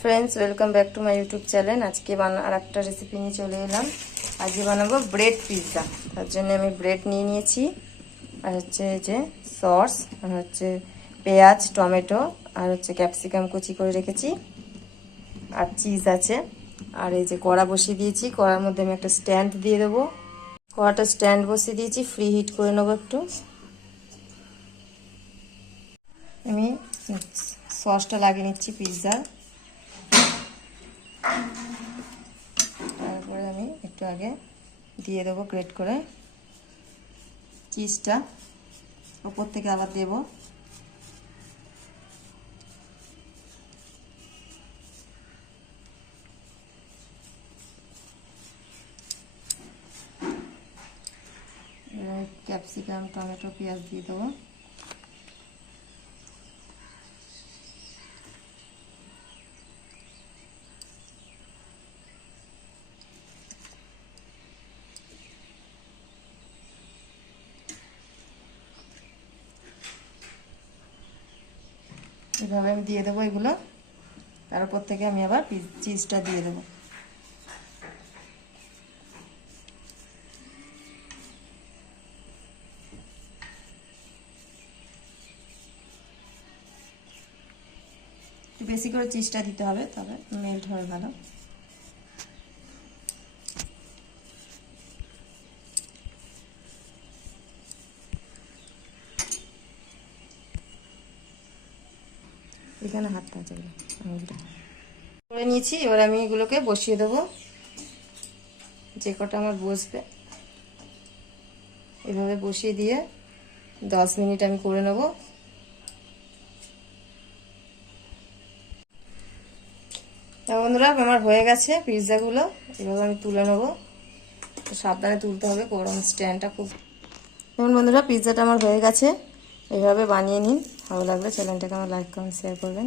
Friends welcome back to my YouTube channel. आज के আর একটা রেসিপি নিয়ে চলে এলাম। আজকে বানাবো ব্রেড পিৎজা। তার জন্য আমি ব্রেড নিয়ে নিয়েছি, আর হচ্ছে এই যে সস, আর হচ্ছে পেঁয়াজ, টমেটো, আর হচ্ছে ক্যাপসিকাম কুচি করে রেখেছি, আর চিজ আছে। আর এই যে কড়া বসিয়ে দিয়েছি, কড়ার মধ্যে আমি একটা স্ট্যান্ড দিয়ে দেবো। কড়াটা স্ট্যান্ড বসিয়ে দিয়েছি, ফ্রি হিট করে নেবো একটু। আমি সসটা লাগিয়ে নিচ্ছি পিৎজার। তারপরে আমি একটু আগে দিয়ে দেবো গ্রেট করে চিজটা, ওপর থেকে আবার দেব। ক্যাপসিকাম, টমেটো, পেঁয়াজ দিয়ে দেবো। এভাবে আমি দিয়ে দেবো এগুলো, তার উপর থেকে আমি আবার চিজটা দিয়ে দেবো। একটু বেশি করে চিজটা দিতে হবে, তবে মেল্ট হবে ভালো। এখানে হাতটা আছে করে নিয়েছি। এবার আমি এগুলোকে বসিয়ে দেবো, যে কটা আমার বসবে এভাবে বসিয়ে দিয়ে 10 মিনিট আমি করে নেব। বন্ধুরা আমার হয়ে গেছে পিৎজাগুলো, এভাবে আমি তুলে নেব। সাবধানে তুলতে হবে, গরম স্ট্যান্ডটা খুব। যেমন বন্ধুরা পিৎজাটা আমার হয়ে গেছে, এইভাবে বানিয়ে নিন। ভালো লাগলে চ্যানেলটাকে আমার লাইক কমেন্ট শেয়ার করবেন।